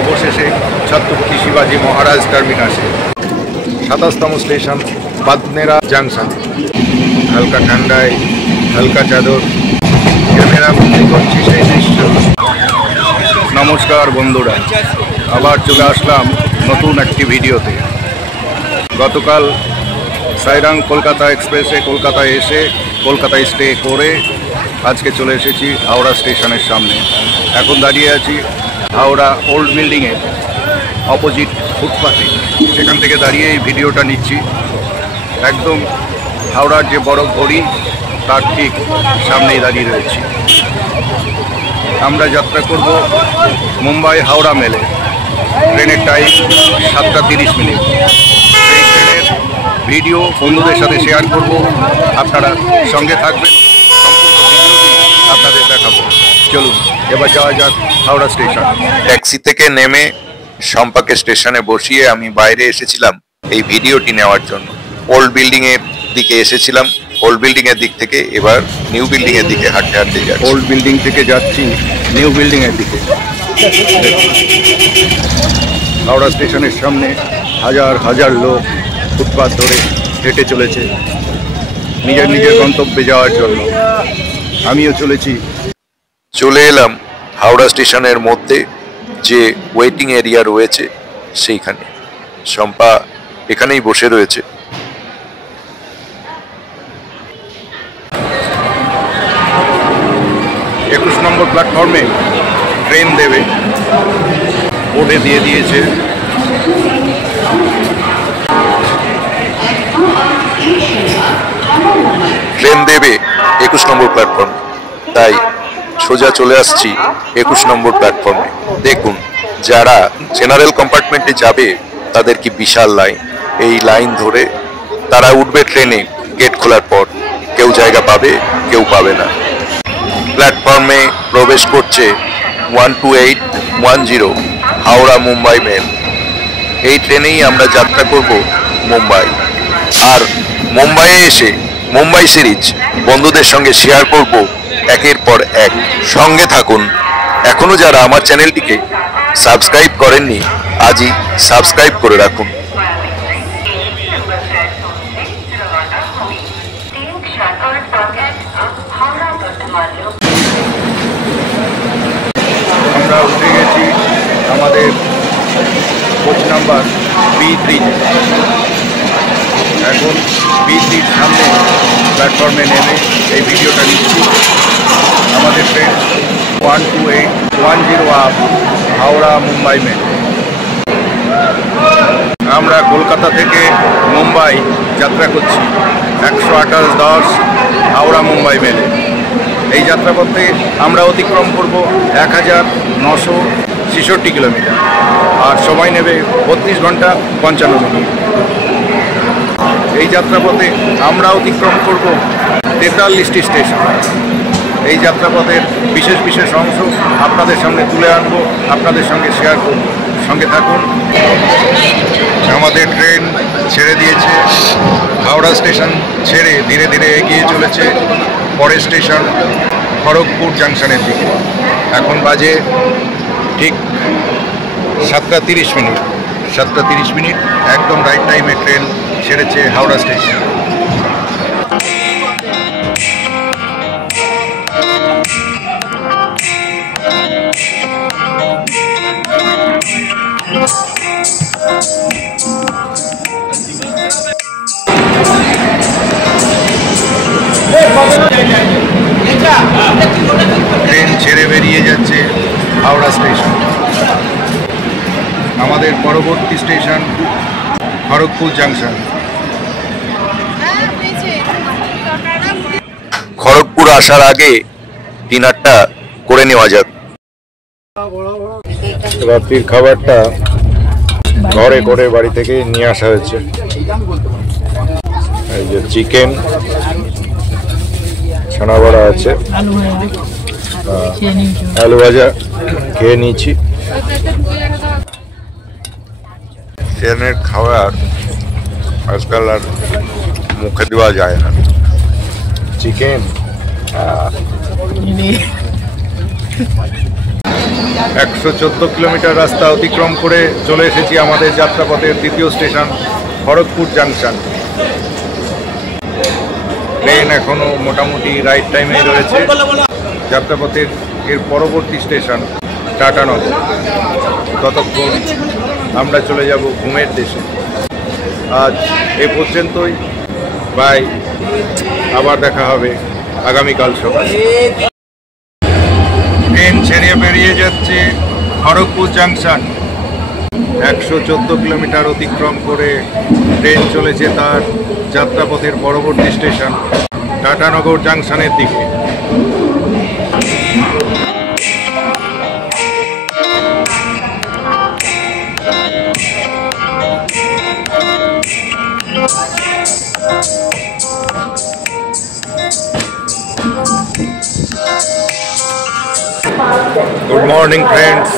অবশেষে ছত্রপতি শিবাজি মহারাজ টার্মিনাসে 27তম station বাদনেরা junction. হালকা ঠান্ডায় হালকা চাদর ক্যামেরা বন্দি করছি সেই দৃশ্য। নমস্কার বন্ধুরা, আবার চলে আসলাম নতুন একটি ভিডিওতে। গতকাল সাইরাং কলকাতা এক্সপ্রেসে কলকাতায় এসে কলকাতায় স্টে করে আজকে চলে এসেছি হাওড়া স্টেশনের সামনে। এখন দাঁড়িয়ে আছি হাওড়া ওল্ড বিল্ডিংয়ের অপোজিট ফুটপাথে। সেখান থেকে দাঁড়িয়ে এই ভিডিওটা নিচ্ছি। একদম হাওড়ার যে বড় ঘড়ি তার ঠিক সামনেই দাঁড়িয়ে রয়েছি। আমরা যাত্রা করব মুম্বাই হাওড়া মেলে। ট্রেনের টাইম 7টা 30 মিনিট। সেই ট্রেনের ভিডিও বন্ধুদের সাথে শেয়ার করব, আপনারা সঙ্গে থাকবেন। আপনাদের দেখাবো। চলুন এবার যাওয়া যাক হাওড়া স্টেশন। ট্যাক্সি থেকে নেমে শম্পাকে স্টেশনে বসিয়ে আমি বাইরে এসেছিলাম এই ভিডিওটি নেওয়ার জন্য। ওল্ড বিল্ডিং এর দিকে এসেছিলাম, ওল্ড বিল্ডিং এর দিক থেকে এবার নিউ বিল্ডিং এর দিকে হাঁটতে হাঁটতে যাচ্ছি। ওল্ড বিল্ডিং থেকে যাচ্ছি নিউ বিল্ডিং এর দিকে। হাওড়া স্টেশনের সামনে হাজার হাজার লোক ফুটপাথ ধরে হেঁটে চলেছে নিজের নিজের গন্তব্যে যাওয়ার জন্য। আমিও চলে এলাম হাওড়া স্টেশনের মধ্যে যে ওয়েটিং এরিয়া রয়েছে সেইখানে। শম্পা এখানেই বসে রয়েছে। নম্বর প্ল্যাটফর্মে ট্রেন দেবে, বোর্ডে দিয়ে দিয়েছে। ট্রেন দেবে 21 নম্বর প্ল্যাটফর্মে, তাই সোজা চলে আসছি 21 নম্বর প্ল্যাটফর্মে। দেখুন, যারা জেনারেল কম্পার্টমেন্টে যাবে তাদের কি বিশাল লাইন। এই লাইন ধরে তারা উঠবে ট্রেনে। গেট খোলার পর কেউ জায়গা পাবে, কেউ পাবে না। প্ল্যাটফর্মে প্রবেশ করছে 12810 হাওড়া মুম্বাই মেল। এই ট্রেনেই আমরা যাত্রা করব মুম্বাই। আর মুম্বাইয়ে এসে মুম্বাই সিরিজ বন্ধুদের সঙ্গে শেয়ার করব একের পর এক। সঙ্গে থাকুন। এখনো যারা আমার চ্যানেলটিকে সাবস্ক্রাইব করেননি, আজই সাবস্ক্রাইব করে রাখুন। আমরা উঠে গেছি আমাদের কোচ নাম্বার B3। এখন B3 সামনে প্ল্যাটফর্মে নেমে এই ভিডিওটা নিচ্ছি। আমাদের train 12810 up Howrah Mumbai mail. আমরা কলকাতা থেকে মুম্বাই যাত্রা করছি 128-10 হাওড়া মুম্বাই মেলে। এই যাত্রাপথে আমরা অতিক্রম করব 1966 কিলোমিটার, আর সময় নেবে 32 ঘন্টা 55 মিনিট। এই যাত্রাপথে আমরা অতিক্রম করব 43টি স্টেশন। এই যাত্রাপথের বিশেষ বিশেষ অংশ আপনাদের সামনে তুলে আনবো, আপনাদের সঙ্গে শেয়ার করব। সঙ্গে থাকুন। আমাদের ট্রেন ছেড়ে দিয়েছে। হাওড়া স্টেশন ছেড়ে ধীরে ধীরে এগিয়ে চলেছে পরের স্টেশন খড়গপুর জাংশনের দিকে। এখন বাজে ঠিক 7টা 30 মিনিট। 7টা 30 মিনিট একদম রাইট টাইমে ট্রেন ছেড়েছে হাওড়া স্টেশন। ট্রেন ছেড়ে বেরিয়ে যাচ্ছে হাওড়া স্টেশন। আমাদের পরবর্তী স্টেশন খড়গপুর জাংশন। খড়গপুর আসার আগে ডিনারটা করে নেওয়া যাক। রাত্রির খাবারটা ঘরে করে বাড়ি থেকে নিয়ে আসা হয়েছে। এই যে চিকেন, ছানা বড়া আছে, আলু ভাজা খেয়ে নিয়েছি। ট্রেনের খাবার আজকাল আর মুখে দেওয়া যায় না। চিকেন 114 কিলোমিটার রাস্তা অতিক্রম করে চলে এসেছি আমাদের যাত্রাপথের দ্বিতীয় স্টেশন খড়গপুর জাংশন। ট্রেন এখনো মোটামুটি রাইট টাইমে রয়েছে। যাত্রাপথের এর পরবর্তী স্টেশন টাটানগর। ততক্ষণ আমরা চলে যাব ঘুমের দেশে। আজ এ পর্যন্তই, বাই, আবার দেখা হবে আগামীকাল সকালে। ট্রেন ছেড়ে বেরিয়ে যাচ্ছে খড়গপুর জাংশন। 114 কিলোমিটার অতিক্রম করে ট্রেন চলেছে তার যাত্রাপথের পরবর্তী স্টেশন টাটানগর জাংশনের দিকে। গুড মর্নিং ফ্রেন্ডস,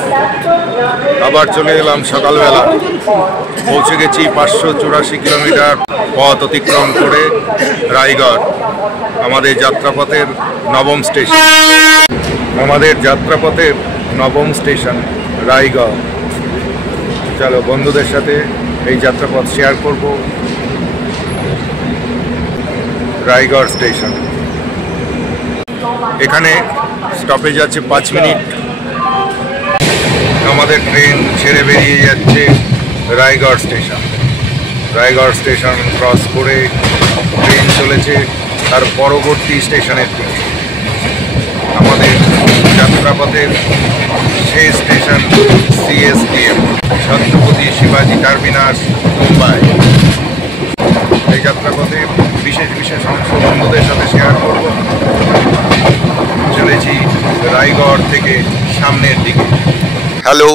আবার চলে এলাম সকালবেলা। পৌঁছে গেছি 584 কিলোমিটার পথ অতিক্রম করে রায়গড়, আমাদের যাত্রাপথের নবম স্টেশন। আমাদের যাত্রাপথের নবম স্টেশন রায়গড়। চলো বন্ধুদের সাথে এই যাত্রাপথ শেয়ার করব। রায়গড় স্টেশন, এখানে স্টপেজ আছে 5 মিনিট। আমাদের ট্রেন ছেড়ে বেরিয়ে যাচ্ছে Raigarh station. Raigarh station cross করে ট্রেন চলেছে তার পরবর্তী স্টেশনের দিকে। আমাদের যাত্রাপথের সেই স্টেশন CSTM, ছত্রপতি শিবাজি টার্মিনাস, মুম্বাই। এই যাত্রাপথে বিশেষ বিশেষ অংশ বন্ধুদের সাথে শেয়ার করব। চলেছি রায়গড় থেকে সামনের দিকে। হ্যালো,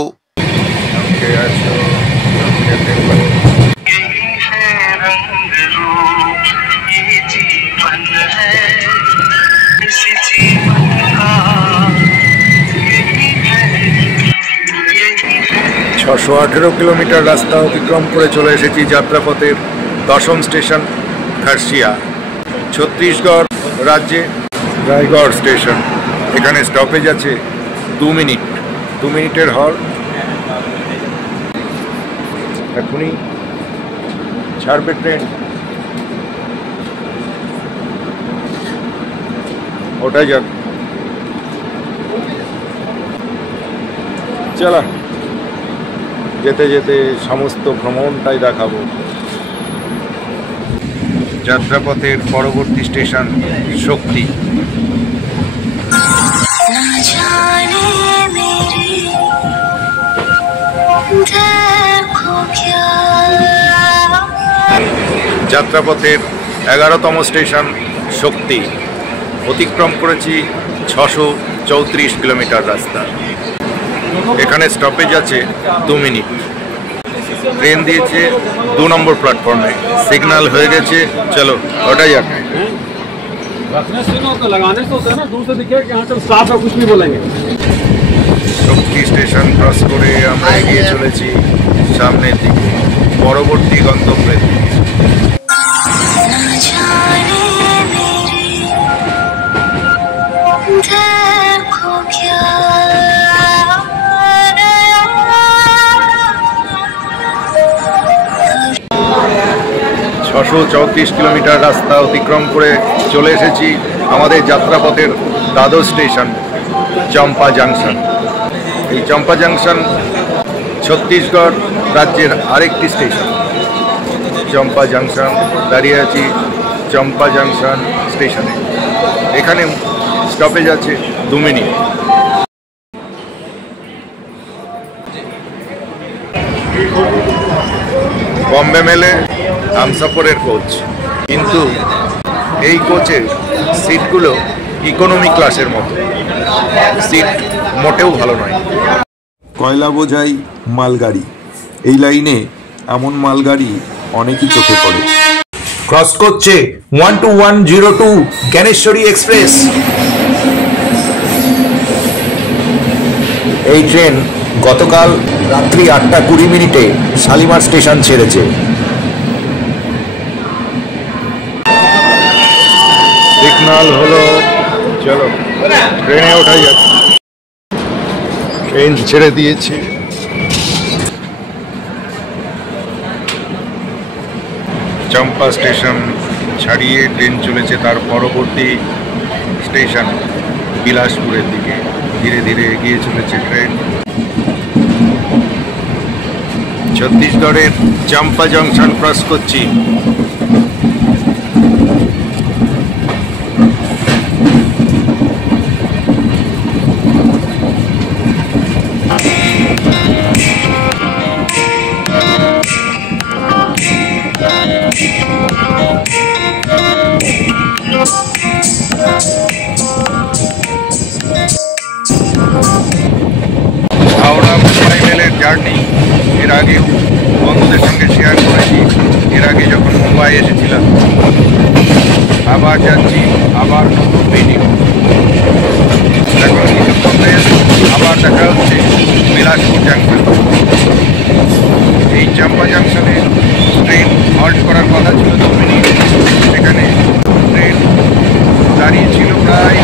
ছশো 18 কিলোমিটার রাস্তা অতিক্রম করে চলে এসেছি যাত্রাপথের দশম স্টেশন খারসিয়া, ছত্তিশগড় রাজ্যে রায়গড় স্টেশন। এখানে স্টপেজ আছে 2 মিনিট, 2 মিনিটের হল। এখনই ছাড়বে ট্রেন। ওটাই যাক, চলা যেতে যেতে সমস্ত ভ্রমণটাই দেখাবো। যাত্রাপথের পরবর্তী স্টেশন শক্তি। যাত্রাপথের 11তম স্টেশন শক্তি। অতিক্রম করেছি 634 কিলোমিটার রাস্তা। এখানে স্টপেজ আছে 2 মিনিট। ট্রেন দিয়েছে 2 নম্বর প্ল্যাটফর্মে, সিগন্যাল হয়ে গেছে। চলো ওটাই যাক। শক্তি স্টেশন ক্রস করে আমরা এগিয়ে চলেছি সামনের দিকে, পরবর্তী গন্তব্যের দিকে। ছশো 34 কিলোমিটার রাস্তা অতিক্রম করে চলে এসেছি আমাদের যাত্রাপথের দ্বাদশ স্টেশন চম্পা জাংশন। এই চম্পা জাংশন ছত্তিশগড় রাজ্যের আরেকটি স্টেশন। চম্পা জাংশন দাঁড়িয়ে আছি চম্পা জাংশন স্টেশনে। এখানে স্টপেজ আছে 2 মিনিট। বম্বে মেলে হামসফরের কোচ, কিন্তু এই কোচের সিটগুলো ইকোনমি ক্লাসের মতো। সিট মোটেও ভালো নয়। কয়লা বোঝাই মালগাড়ি, এই লাইনে এমন মালগাড়ি অনেকই চোখে পড়ে। ক্রস করছে 12102 জ্ঞানেশ্বরী এক্সপ্রেস। এই ট্রেন গতকাল রাত্রি 8:20 শালিমার স্টেশন ছেড়েছে। সিগন্যাল হলো, চলো ট্রেনে ওঠাই যাচ্ছে। ট্রেন ছেড়ে দিয়েছে। চম্পা স্টেশন ছাড়িয়ে ট্রেন চলেছে তার পরবর্তী স্টেশন বিলাসপুরের দিকে। ধীরে ধীরে এগিয়ে চলেছে ট্রেন। ছত্তিশগড়ের চম্পা জংশন ক্রস করছি। হাওড়া মুম্বাই রেলের জার্নি এর আগেও বন্ধুদের সঙ্গে শেয়ার করেছি। এর আগে যখন মুম্বাই এসেছিলাম, আবার যাচ্ছি, আবার নতুন ভিডিও। এখন কিছুক্ষণ আবার দেখা হচ্ছে বিলাসপুর জাংশন। এই চম্পা জাংশনে ট্রেন হল্ট করার কথা ছিল 2 মিনিট, সেখানে ট্রেন দাঁড়িয়ে ছিল প্রায়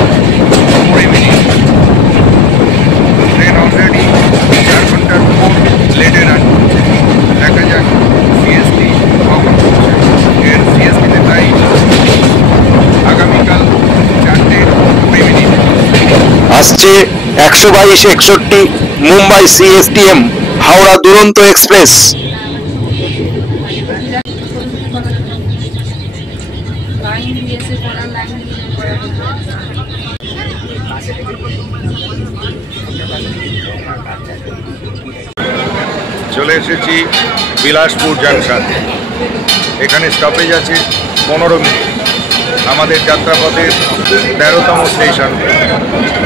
20 মিনিট। ট্রেন অলরেডি 4 ঘন্টার উপর লেটে রান করছে। দেখা যাক সিএসটি কখন পৌঁছে। এর সিএসটিতে তাই আগামীকাল 4:20 আসছে 122-61 মুম্বাই সিএসটিএম হাওড়া দুরন্ত এক্সপ্রেস। চলে এসেছি বিলাসপুর জাংশন। এখানে স্টপেজ আছে 15 মিনিট। আমাদের যাত্রাপথের 13তম স্টেশন।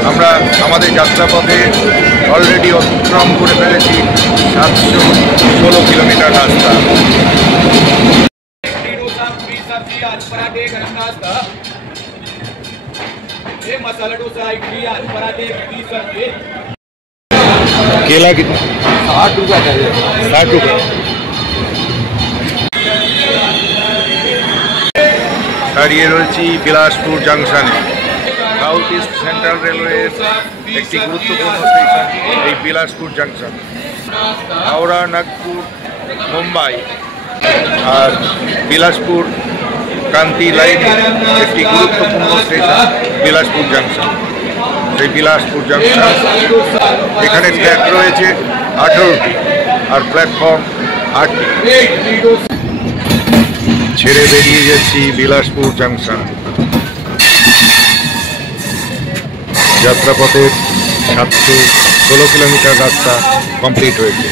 আমরা আমাদের যাত্রাপথে অলরেডি অতিক্রম করে ফেলেছি 716 কিলোমিটার রাস্তা। केला कितना? 60 रुपया चाहिए। 60 रुपया। দাঁড়িয়ে রয়েছি বিলাসপুর জাংশনে। সাউথ ইস্ট সেন্ট্রাল রেলওয়ের একটি গুরুত্বপূর্ণ স্টেশন এই বিলাসপুর জাংশন। হাওড়া, নাগপুর, মুম্বাই আর বিলাসপুর কান্তি লাইনের একটি গুরুত্বপূর্ণ স্টেশন বিলাসপুর জাংশন। সেই বিলাসপুর জাংশন, এখানে ট্র্যাক রয়েছে 18টি আর প্ল্যাটফর্ম 8টি। ছেড়ে বেরিয়ে যাচ্ছি বিলাসপুর জাংশন। যাত্রাপথের 716 কিলোমিটার রাস্তা কমপ্লিট হয়েছে।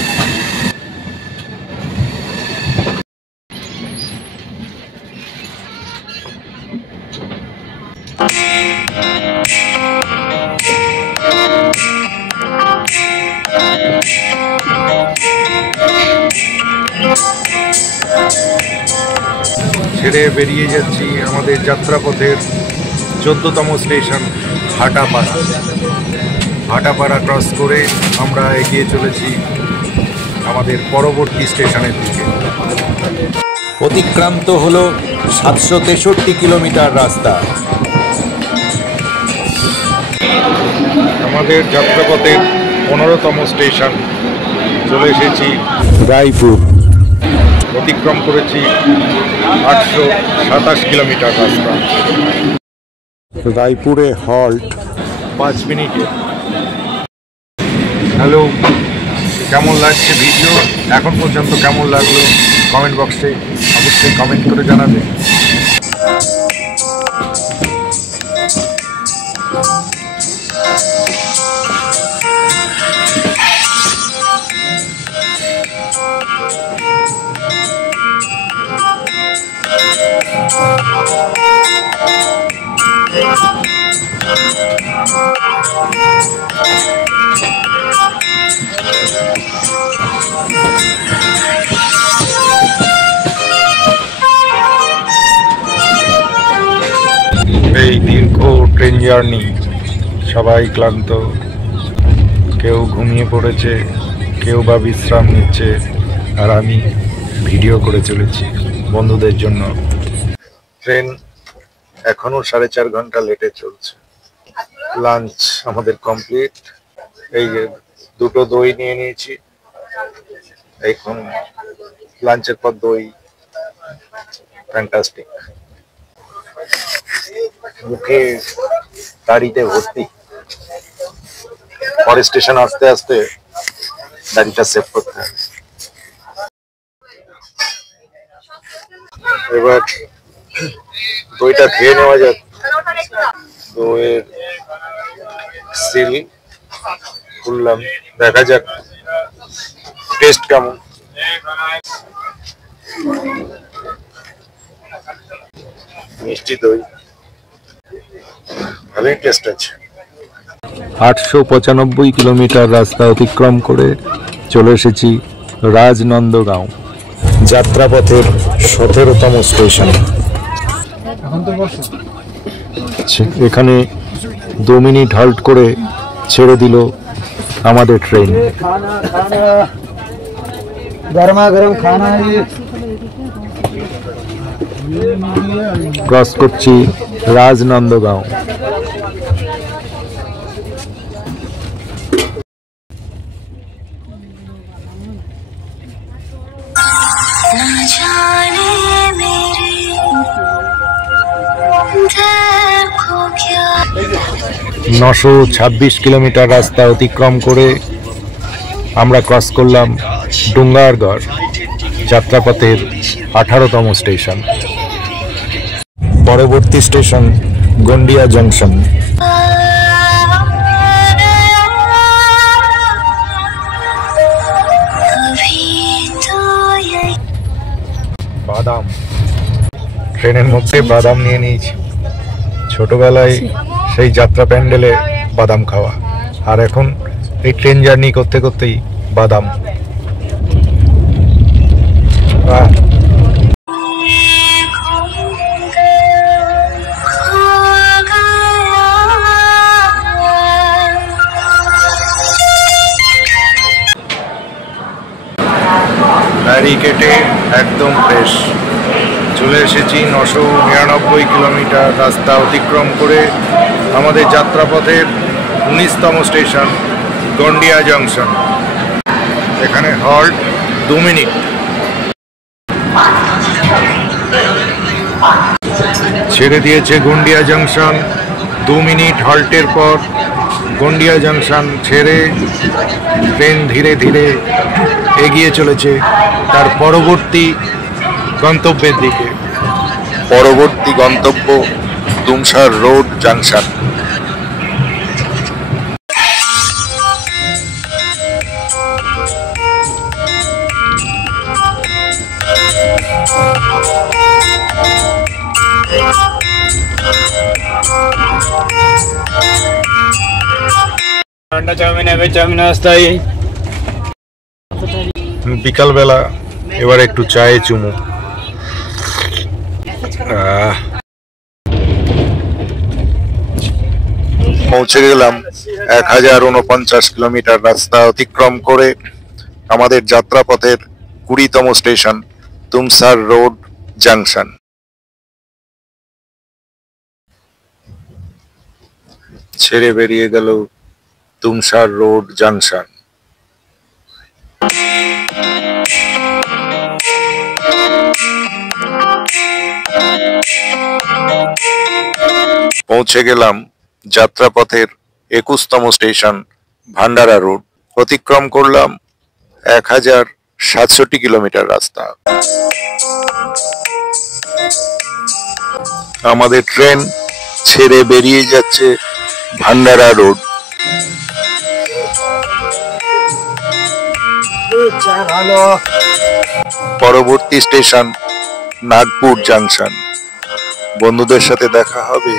ছেড়ে বেরিয়ে যাচ্ছি আমাদের যাত্রাপথের 14তম স্টেশন ভাটাপাড়া। ভাটাপাড়া ক্রস করে আমরা এগিয়ে চলেছি আমাদের পরবর্তী স্টেশনের দিকে। অতিক্রান্ত হলো 763 কিলোমিটার রাস্তা। আমাদের যাত্রাপথের 15তম স্টেশন চলে এসেছি রায়পুর। অতিক্রম করেছি 827 কিলোমিটার রাস্তা। রায়পুরে হল্ট 5 মিনিটে। হ্যালো, কেমন লাগছে ভিডিও? এখন পর্যন্ত কেমন লাগলো কমেন্ট বক্সে অবশ্যই কমেন্ট করে জানাবে। এই দীর্ঘ ট্রেন জার্নি, সবাই ক্লান্ত, কেউ ঘুমিয়ে পড়েছে, কেউ বা বিশ্রাম নিচ্ছে, আর আমি ভিডিও করে চলেছি বন্ধুদের জন্য। ট্রেন এখনো 4.5 ঘন্টা লেটে চলছে। লাঞ্চ আমাদের কমপ্লিট। এই যে দুটো দই নিয়ে নিয়েছি, এখন লাঞ্চের পর দই ফ্যান্টাস্টিক। মুখে দাড়িতে ভর্তি, পরে স্টেশন আসতে আসতে দাড়িটা সেভ করতে হবে। এবার দইটা খেয়ে নেওয়া যাক। দইয়ের সিল খুললাম, দেখা যাক টেস্ট কেমন। মিষ্টি দই, ভালোই টেস্ট আছে। 895 কিলোমিটার রাস্তা অতিক্রম করে চলে এসেছি রাজনন্দগাঁও, যাত্রাপথের 17তম স্টেশন। এখানে 2 মিনিট হল্ট করে ছেড়ে দিল আমাদের ট্রেন। गरमा गरम खाना है ये। ক্রস করছি রাজনন্দগাঁও। নশো 26 কিলোমিটার রাস্তা অতিক্রম করে আমরা ক্রস করলাম ডুঙ্গারগড়, যাত্রাপথের 18তম স্টেশন। পরবর্তী স্টেশন গন্ডিয়া জংশন। বাদাম, ট্রেনের মধ্যে বাদাম নিয়ে নিয়েছি। ছোটবেলায় সেই যাত্রা প্যান্ডেলে বাদাম খাওয়া, আর এখন এই ট্রেন জার্নি করতে করতেই বাদাম। গাড়ি কেটে একদম ফ্রেশ চলে এসেছি 999 কিলোমিটার রাস্তা অতিক্রম করে আমাদের যাত্রাপথের 19তম স্টেশন গন্ডিয়া জংশন। এখানে হল্ট 2 মিনিট। ছেড়ে দিয়েছে গন্ডিয়া জংশন। 2 মিনিট হল্টের পর গন্ডিয়া জংশন ছেড়ে ট্রেন ধীরে ধীরে এগিয়ে চলেছে তার পরবর্তী গন্তব্যের দিকে। পরবর্তী গন্তব্য তুমসার রোড জাংশন। বিকালবেলা এবার একটু চায়ে চুমু। পৌঁছে গেলাম 1049 কিলোমিটার রাস্তা অতিক্রম করে আমাদের যাত্রাপথের 20তম স্টেশন তুমসার রোড জাংশন। ছেড়ে বেরিয়ে গেল তুমসার রোড জাংশন। পৌঁছে গেলাম যাত্রাপথের 21তম স্টেশন ভান্ডারা রোড। অতিক্রম করলাম 1067 কিলোমিটার রাস্তা। আমাদের ট্রেন ছেড়ে বেরিয়ে যাচ্ছে ভান্ডারা রোড। পরবর্তী স্টেশন নাগপুর জাংশন। বন্ধুদের সাথে দেখা হবে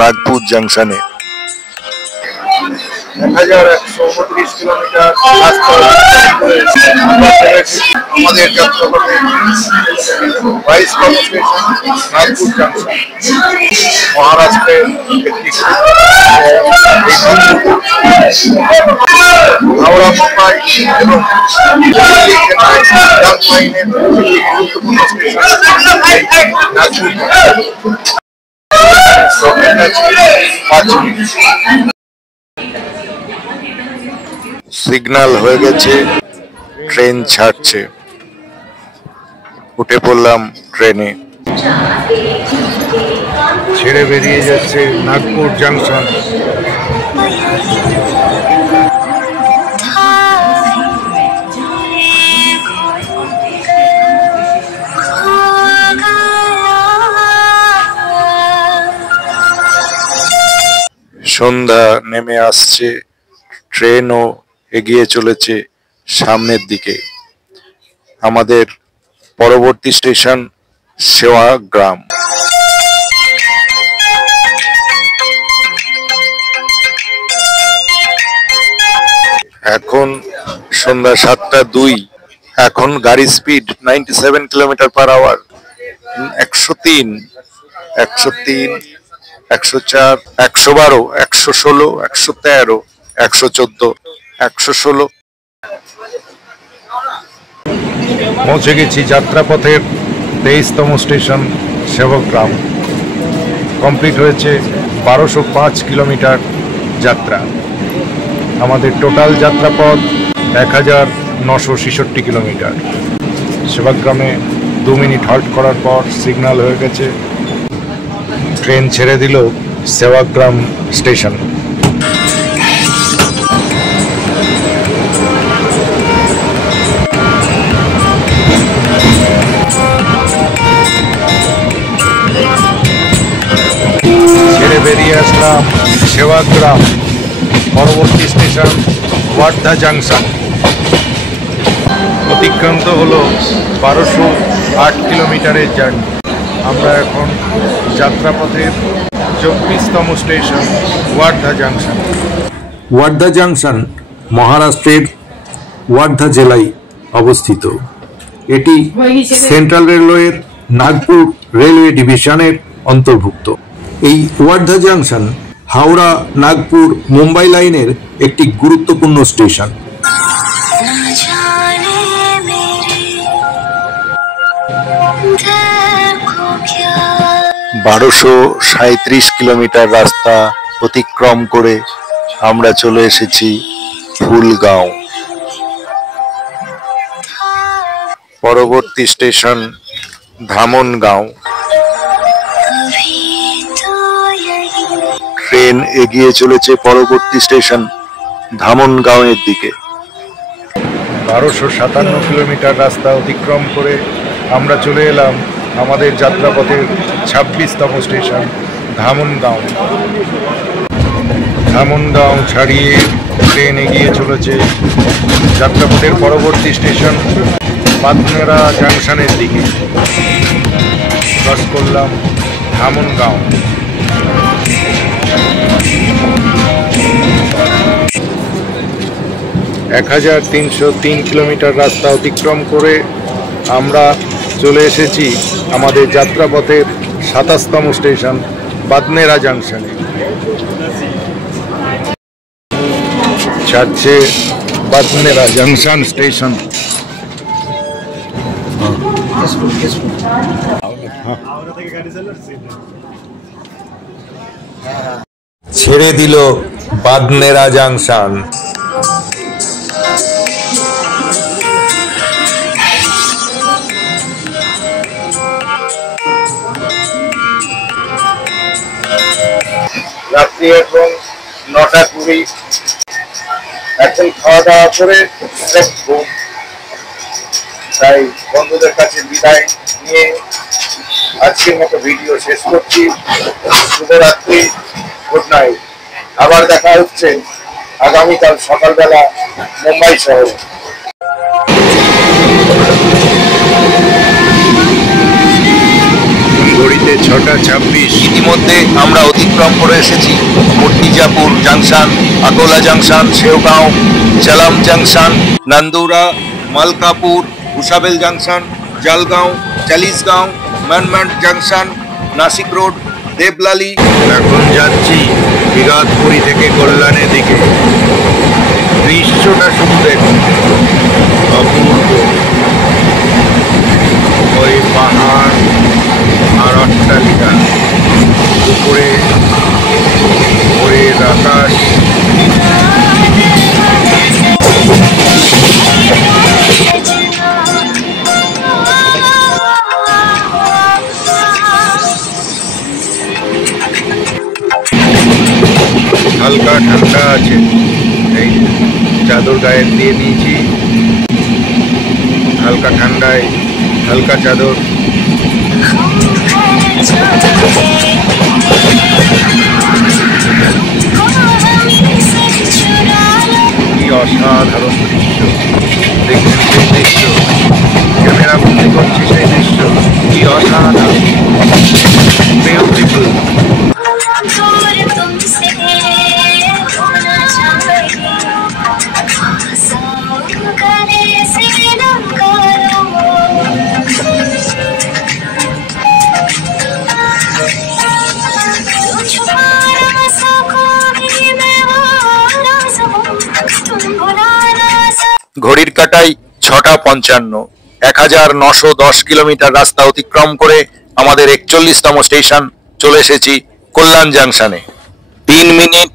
নাগপুর জাংশনে। 1129 কিলোমিটার রাস্তা আমাদের যাত্রাপথে 22তম স্টেশন নাগপুর জাংশন। মহারাষ্ট্রের একটি হাওড়া মুম্বাই এবং গুরুত্বপূর্ণ স্টেশন নাগপুর। সিগন্যাল হয়ে গেছে, ট্রেন ছাড়ছে। উঠে পড়লাম ট্রেনে। ছেড়ে বেরিয়ে যাচ্ছে নাগপুর জাংশন। সন্ধ্যা নেমে আসছে, ট্রেনও এগিয়ে চলেছে সামনের দিকে। আমাদের পরবর্তী স্টেশন সেওয়াগ্রাম। এখন সন্ধ্যা 7:02। এখন গাড়ির স্পিড 97 কিলোমিটার পার আওয়ার। 103, 103, 104, 112, 116, 113, 114, 116। পৌঁছে গেছি যাত্রাপথের 23তম স্টেশন সেবগ্রাম। কমপ্লিট হয়েছে 1205 কিলোমিটার যাত্রা। আমাদের টোটাল যাত্রাপথ 1966 কিলোমিটার। সেবগ্রামে 2 মিনিট হল্ট করার পর সিগন্যাল হয়ে গেছে, ট্রেন ছেড়ে দিল সেওয়াগ্রাম স্টেশন। ছেড়ে বেরিয়ে আসলাম সেওয়াগ্রাম। পরবর্তী স্টেশন ওয়ার্ধা জাংশন। অতিক্রান্ত হলো 1208 কিলোমিটারের জার্নি। আমরা এখন যাত্রাপথের 24তম station Wardha junction. Wardha junction মহারাষ্ট্রের ওয়ার্ধা জেলায় অবস্থিত। এটি সেন্ট্রাল রেলওয়ের নাগপুর রেলওয়ে ডিভিশনের অন্তর্ভুক্ত। এই ওয়ার্ধা জাংশন হাওড়া নাগপুর মুম্বাই লাইনের একটি গুরুত্বপূর্ণ স্টেশন। 1237 কিলোমিটার রাস্তা অতিক্রম করে আমরা চলে এসেছি ফুলগাঁও। পরবর্তী স্টেশন ধামনগাঁও। ট্রেন এগিয়ে চলেছে পরবর্তী স্টেশন ধামনগাঁওয়ের দিকে। 1257 কিলোমিটার রাস্তা অতিক্রম করে আমরা চলে এলাম আমাদের যাত্রাপথের 26তম স্টেশন ধামনগাঁও। ধামনগাঁও ছাড়িয়ে ট্রেন এগিয়ে চলেছে যাত্রাপথের পরবর্তী স্টেশন বাদনেরা জাংশনের দিকে। ক্রস করলাম ধামনগাঁও। এক 1303 কিলোমিটার রাস্তা অতিক্রম করে আমরা চলে এসেছি আমাদের যাত্রাপথের 27তম স্টেশন বাদনেরা জাংশনে। ছাড়ছে বাদনেরা জাংশন স্টেশন। ছেড়ে দিল বাদনেরা জাংশন। রাত্রি এখন 9:20। এখন খাওয়া দাওয়া করে ঘুম। তাই বন্ধুদের কাছে বিদায় নিয়ে আজকের মতো ভিডিও শেষ করছি। শুভরাত্রি, গুড নাইট। আবার দেখা হচ্ছে আগামীকাল সকালবেলা মুম্বাই শহরে। ঘড়িতে 6:26। ইতিমধ্যে আমরা অতিক্রম করে এসেছি Murtijapur junction, Akola junction, Shegaon, Jalamb junction, Nandura, Malkapur, Bhusawal junction, Jalgaon, Chalisgaon, Manmad junction, Nashik road, Deolali. এখন যাচ্ছি বিরাটপুরি থেকে কল্যাণের দিকে। দৃশ্যটা শুধু দেখুন, অপূর্ব। ওই পাহাড় আর অট্টালিকা, উপরে ভোরের আকাশ। গায়ে দিয়ে নিয়েছি, হালকা ঠান্ডায় হালকা চাদর। কি অসাধারণ দৃশ্য, দেখছেন সেই দৃশ্য, ক্যামেরা বন্দি করছি সেই দৃশ্য, কি অসাধারণ, বিউটিফুল। ঘড়ির কাঁটায় 6:55, 1910 কিলোমিটার রাস্তা অতিক্রম করে আমাদের 41তম স্টেশন চলে এসেছি কল্যাণ জাংশনে। 3 মিনিট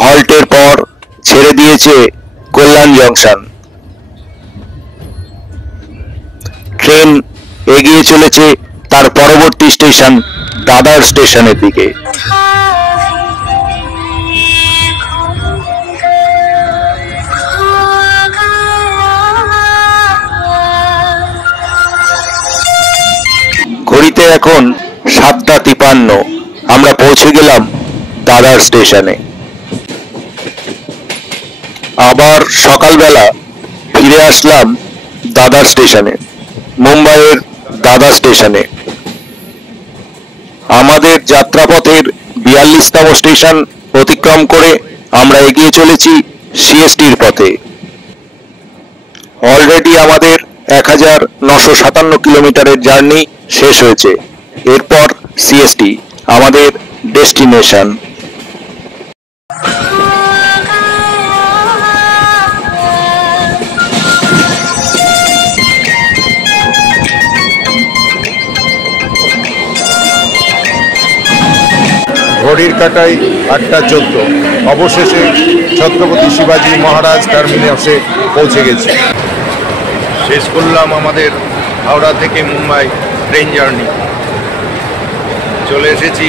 হল্টের পর ছেড়ে দিয়েছে কল্যাণ জংশন। ট্রেন এগিয়ে চলেছে তার পরবর্তী স্টেশন দাদার স্টেশনের দিকে। ঘড়িতে এখন 7:53, আমরা পৌঁছে গেলাম দাদার স্টেশনে। আবার সকালবেলা ফিরে আসলাম দাদার স্টেশনে, মুম্বাইয়ের দাদা স্টেশনে। আমাদের যাত্রাপথের 42তম স্টেশন অতিক্রম করে আমরা এগিয়ে চলেছি সিএসটির পথে। অলরেডি আমাদের 1957 কিলোমিটারের জার্নি শেষ হয়েছে। এরপর সিএসটি আমাদের ডেস্টিনেশন। ঘড়ির কাঁটায় 8:14, অবশেষে ছত্রপতি শিবাজি মহারাজ টার্মিনাসে পৌঁছে গেছি। শেষ করলাম আমাদের হাওড়া থেকে মুম্বাই ট্রেন জার্নি। চলে এসেছি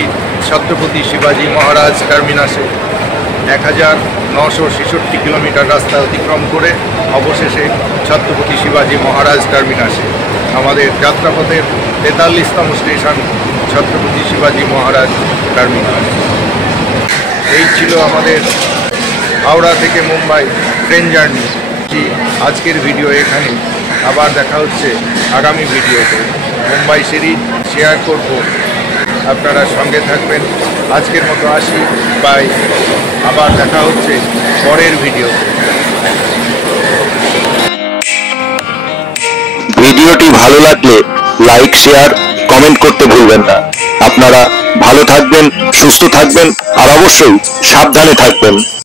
ছত্রপতি শিবাজি মহারাজ টার্মিনাসে। 1966 কিলোমিটার রাস্তা অতিক্রম করে অবশেষে ছত্রপতি শিবাজি মহারাজ টার্মিনাসে। আমাদের যাত্রাপথের 43তম স্টেশন ছত্রপতি শিবাজি মহারাজ টার্মিনাস। এই ছিল আমাদের হাওড়া থেকে মুম্বাই ট্রেন জার্নি। আজকের ভিডিও এখানে, আবার দেখা হচ্ছে আগামী ভিডিওতে। মুম্বাই সিরিজ শেয়ার করব, আপনারা সঙ্গে থাকবেন। আজকের মতো আসি, বাই। আবার দেখা হচ্ছে পরের ভিডিওতে। ভিডিওটি ভালো লাগলে লাইক, শেয়ার, কমেন্ট করতে ভুলবেন না। আপনারা ভালো থাকবেন, সুস্থ থাকবেন আর অবশ্যই সাবধানে থাকবেন।